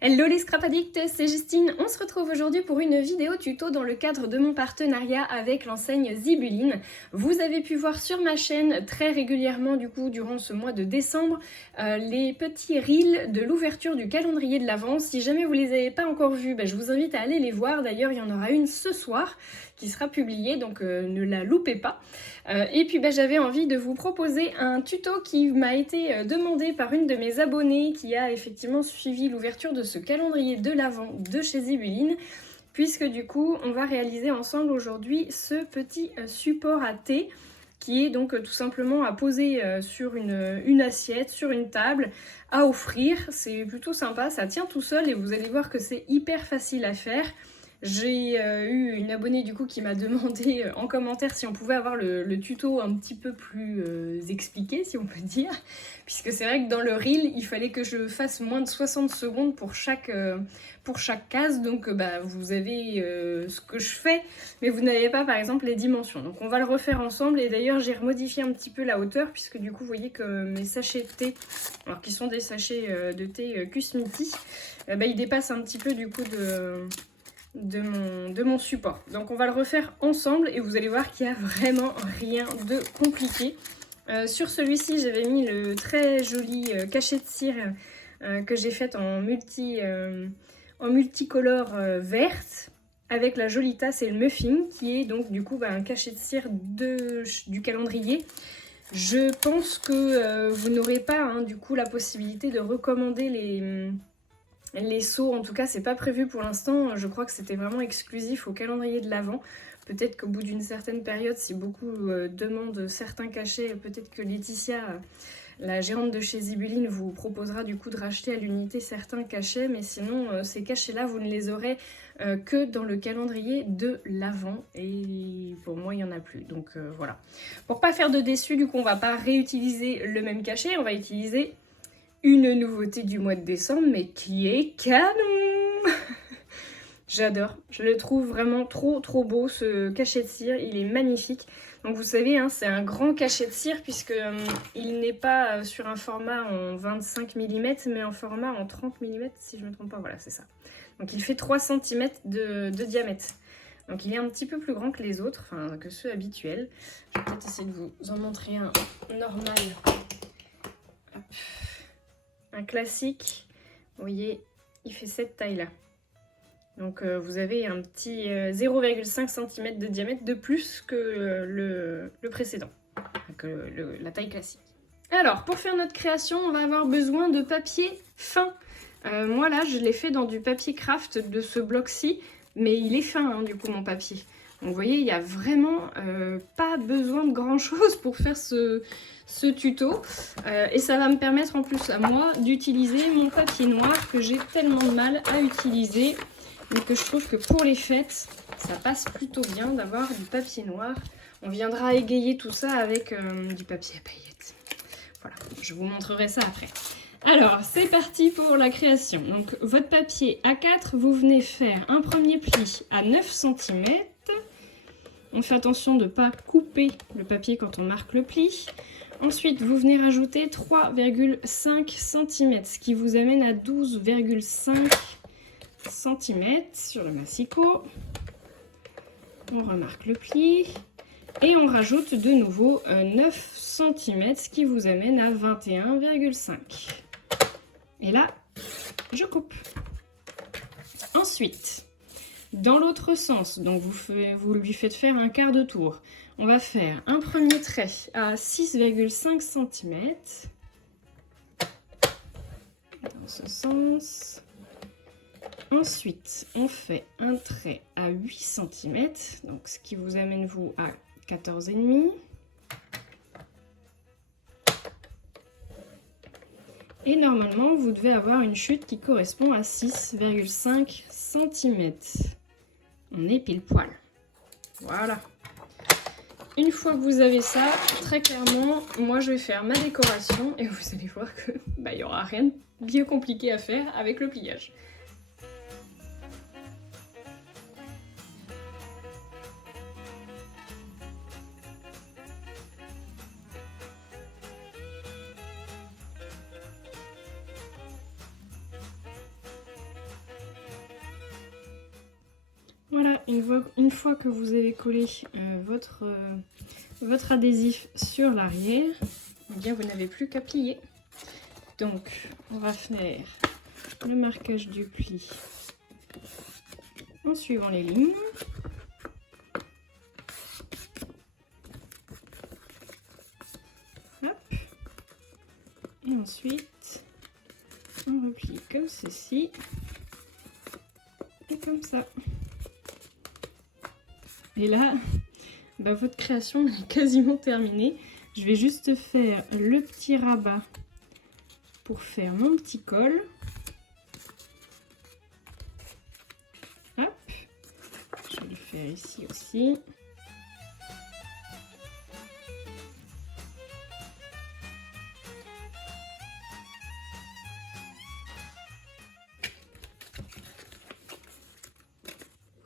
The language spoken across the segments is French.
Hello les Scrap Addicts, c'est Justine. On se retrouve aujourd'hui pour une vidéo tuto dans le cadre de mon partenariat avec l'enseigne Zibuline. Vous avez pu voir sur ma chaîne très régulièrement du coup durant ce mois de décembre les petits reels de l'ouverture du calendrier de l'Avent. Si jamais vous les avez pas encore vus, je vous invite à aller les voir. D'ailleurs il y en aura une ce soir qui sera publiée, donc ne la loupez pas. Et puis j'avais envie de vous proposer un tuto qui m'a été demandé par une de mes abonnées qui a effectivement suivi l'ouverture de ce calendrier de l'Avent de chez Zibuline, puisque du coup on va réaliser ensemble aujourd'hui ce petit support à thé qui est donc tout simplement à poser sur une assiette, sur une table, à offrir. C'est plutôt sympa, ça tient tout seul et vous allez voir que c'est hyper facile à faire. J'ai eu une abonnée du coup qui m'a demandé en commentaire si on pouvait avoir le tuto un petit peu plus expliqué, si on peut dire, puisque c'est vrai que dans le reel il fallait que je fasse moins de 60 secondes pour chaque case, donc vous avez ce que je fais, mais vous n'avez pas par exemple les dimensions. Donc on va le refaire ensemble, et d'ailleurs j'ai remodifié un petit peu la hauteur, puisque du coup vous voyez que mes sachets de thé, alors qui sont des sachets de thé Kusmiti, ils dépassent un petit peu du coup de mon support. Donc on va le refaire ensemble et vous allez voir qu'il n'y a vraiment rien de compliqué. Sur celui-ci j'avais mis le très joli cachet de cire que j'ai fait en multicolore verte, avec la jolie tasse et le muffin, qui est donc du coup un cachet de cire du calendrier. Je pense que vous n'aurez pas du coup la possibilité de recommander les seaux, en tout cas c'est pas prévu pour l'instant. Je crois que c'était vraiment exclusif au calendrier de l'Avent. Peut-être qu'au bout d'une certaine période, si beaucoup demandent certains cachets, peut-être que Laetitia, la gérante de chez Zibuline, vous proposera du coup de racheter à l'unité certains cachets, mais sinon ces cachets-là vous ne les aurez que dans le calendrier de l'Avent, et pour moi il n'y en a plus, donc voilà. Pour pas faire de déçus, du coup on va pas réutiliser le même cachet, on va utiliser une nouveauté du mois de décembre, mais qui est canon. J'adore, je le trouve vraiment trop beau ce cachet de cire, il est magnifique. Donc vous savez, c'est un grand cachet de cire, puisque il n'est pas sur un format en 25 mm, mais en format en 30 mm, si je ne me trompe pas, voilà c'est ça. Donc il fait 3 cm de diamètre. Donc il est un petit peu plus grand que les autres, enfin que ceux habituels. Je vais peut-être essayer de vous en montrer un normal. Hop. Un classique, vous voyez, il fait cette taille-là. Donc vous avez un petit 0,5 cm de diamètre de plus que le précédent, que la taille classique. Alors, pour faire notre création, on va avoir besoin de papier fin. Moi là, je l'ai fait dans du papier craft de ce bloc-ci, mais il est fin du coup mon papier. Donc vous voyez, il n'y a vraiment pas besoin de grand chose pour faire ce tuto. Et ça va me permettre en plus à moi d'utiliser mon papier noir que j'ai tellement de mal à utiliser. Mais que je trouve que pour les fêtes, ça passe plutôt bien d'avoir du papier noir. On viendra égayer tout ça avec du papier à paillettes. Voilà, je vous montrerai ça après. Alors, c'est parti pour la création. Donc, votre papier A4, vous venez faire un premier pli à 9 cm. On fait attention de ne pas couper le papier quand on marque le pli. Ensuite, vous venez rajouter 3,5 cm, ce qui vous amène à 12,5 cm sur le massicot. On remarque le pli et on rajoute de nouveau 9 cm, ce qui vous amène à 21,5. Et là, je coupe. Ensuite, dans l'autre sens, donc vous lui faites faire un quart de tour. On va faire un premier trait à 6,5 cm. Dans ce sens. Ensuite, on fait un trait à 8 cm, donc ce qui vous amène vous à 14,5. Et normalement, vous devez avoir une chute qui correspond à 6,5 cm. On est pile poil. Voilà. Une fois que vous avez ça, très clairement, moi je vais faire ma décoration et vous allez voir que il n'y aura rien de bien compliqué à faire avec le pliage. une fois que vous avez collé votre adhésif sur l'arrière, eh bien vous n'avez plus qu'à plier. Donc on va faire le marquage du pli en suivant les lignes. Hop. Et ensuite on replie comme ceci et comme ça. Et là, bah, votre création est quasiment terminée. Je vais juste faire le petit rabat pour faire mon petit col. Hop. Je vais le faire ici aussi.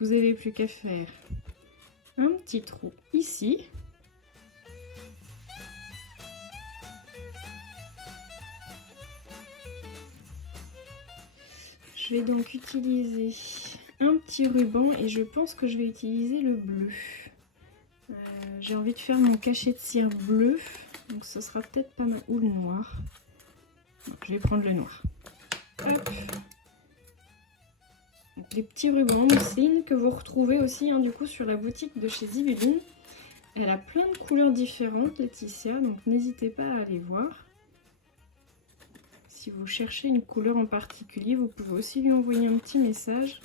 Vous n'avez plus qu'à faire un petit trou ici. Je vais donc utiliser un petit ruban et je pense que je vais utiliser le bleu. J'ai envie de faire mon cachet de cire bleu, donc ce sera peut-être pas mal, ou le noir. Donc, je vais prendre le noir. Hop. Donc, les petits rubans mousseline que vous retrouvez aussi du coup sur la boutique de chez Zibeline. Elle a plein de couleurs différentes, Laetitia, donc n'hésitez pas à aller voir. Si vous cherchez une couleur en particulier, vous pouvez aussi lui envoyer un petit message.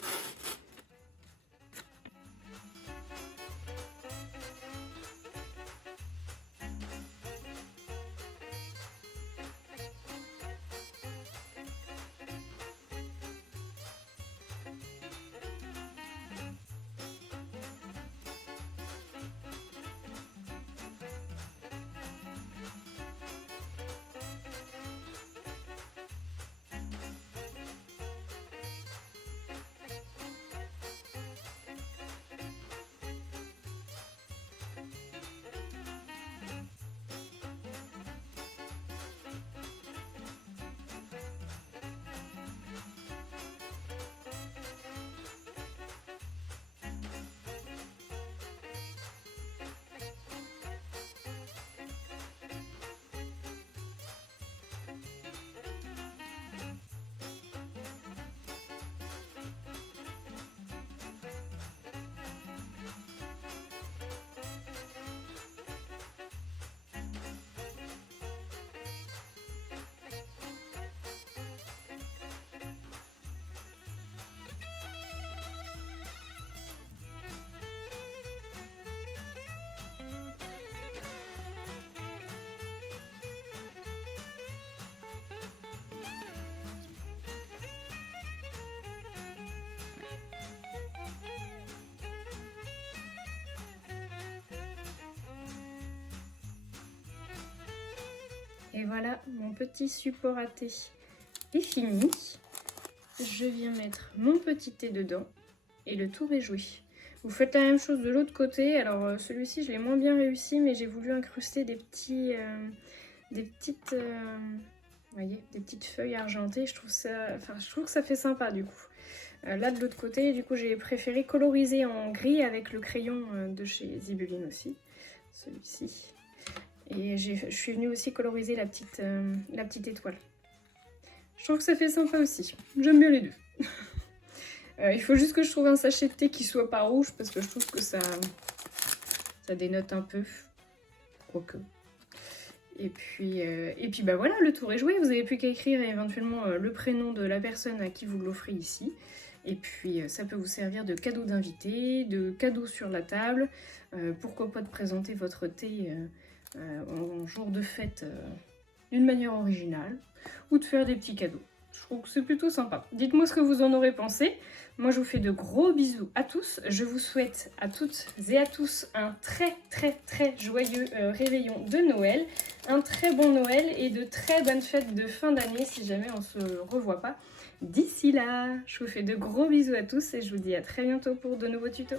Et voilà, mon petit support à thé est fini. Je viens mettre mon petit thé dedans et le tour est joué. Vous faites la même chose de l'autre côté. Alors celui-ci, je l'ai moins bien réussi, mais j'ai voulu incruster des petites feuilles argentées. Je trouve que ça fait sympa du coup. Là de l'autre côté, du coup, j'ai préféré coloriser en gris avec le crayon de chez Zibeline aussi, celui-ci. Et je suis venue aussi coloriser la petite étoile. Je trouve que ça fait sympa aussi. J'aime bien les deux. Il faut juste que je trouve un sachet de thé qui soit pas rouge parce que je trouve que ça dénote un peu. Quoique. Et puis bah voilà, le tour est joué. Vous n'avez plus qu'à écrire éventuellement le prénom de la personne à qui vous l'offrez ici. Et puis ça peut vous servir de cadeau d'invité, de cadeau sur la table. Pourquoi pas de présenter votre thé en jour de fête d'une manière originale, ou de faire des petits cadeaux. Je trouve que c'est plutôt sympa. Dites-moi ce que vous en aurez pensé. Moi je vous fais de gros bisous à tous. Je vous souhaite à toutes et à tous un très joyeux réveillon de Noël, un très bon Noël et de très bonnes fêtes de fin d'année si jamais on se revoit pas d'ici là. Je vous fais de gros bisous à tous et je vous dis à très bientôt pour de nouveaux tutos.